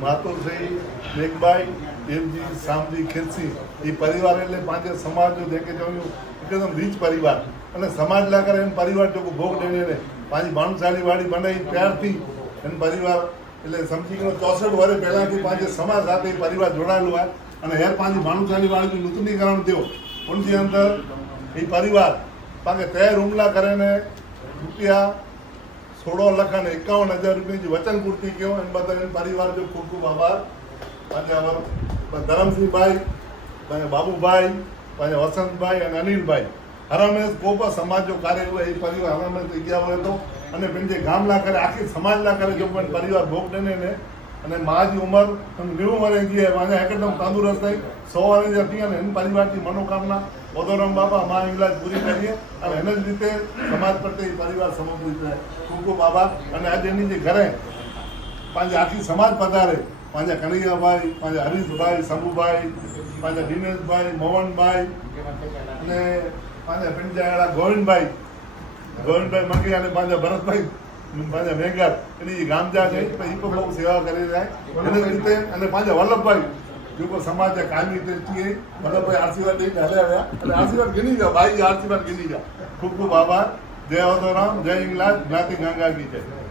માતુશ્રી મેઘબાઈ દેવજી સામજી ખેતસી એ પરિવાર એટલે પાંચે સમાજ જેકે જોયું એકદમ રીચ પરિવાર અને સમાજ લા કરે એમ પરિવાર જો ભોગ દેને પાંચ ભાણશાળી વાળી બનાવી ત્યારથી એમ પરિવાર એટલે સમજી ગયો 64 વર્ષ પહેલાંથી પાંચે સમાજ સાથે પરિવાર જોડાયેલું હોય અને હેર પાંચ ભાણશાળી વાળી નૂતનીકરણ થયો ઉનकी અંદર એ પરિવાર પાંચે 13 રૂમલા કરે ને રૂપિયા 16,51,000 રૂપિયાની વચન પૂર્તિ કયો એમ બધા પરિવાર જો ખૂબ ખૂબ આભાર પાંચે ધરમસિંહભાઈ પાંચે બાબુભાઈ પાંચે વસંતભાઈ અને અનિલભાઈ હરામેશ કોપ સમાજ જો કાર્ય હોય એ પરિવાર હરામેશ થઈ ગયા હોય તો અને પણ જે ગામ લા કરે આખી સમાજ લા કરે જો પણ પરિવાર ભોગ દેને ને અને માજી ઉંમર નેવું વર્ષે ગઈ વાંધા એકદમ તંદુરસ્ત થઈ 100 વર્ષ હતી અને એની પરિવારની મનોકામના બોધોરામ બાપા મા ઇલાજ પૂરી કરીએ અને એને જ રીતે સમાજ પ્રત્યે પરિવાર સમર્પિત થાય ખૂબ ખૂબ આભાર અને આજે એની જે ઘરે પાંચે આખી સમાજ પધારે પાંચે કનૈયાભાઈ પાંચે હરીશભાઈ શંભુભાઈ પાંચે દિનેશભાઈ મોહનભાઈ અને પાંચે પિંજાળા ગોવિંદભાઈ મંગી અને પાંચે ભરતભાઈ પાંચે મેઘર એની ગામજા છે એ પણ બહુ સેવા કરી રહ્યા એને રીતે અને પાંચે વલ્લભભાઈ જો સમાજ કાયમી રીતે વલ્લભભાઈ આશીર્વાદ દઈને હાલે આવ્યા અને આશીર્વાદ ગીની જાઓ ભાઈ આશીર્વાદ ગીની જાઓ ખૂબ ખૂબ આભાર જય વદોરામ જય ઇંગ્લાજ જ્ઞાતિ ગંગા કી જય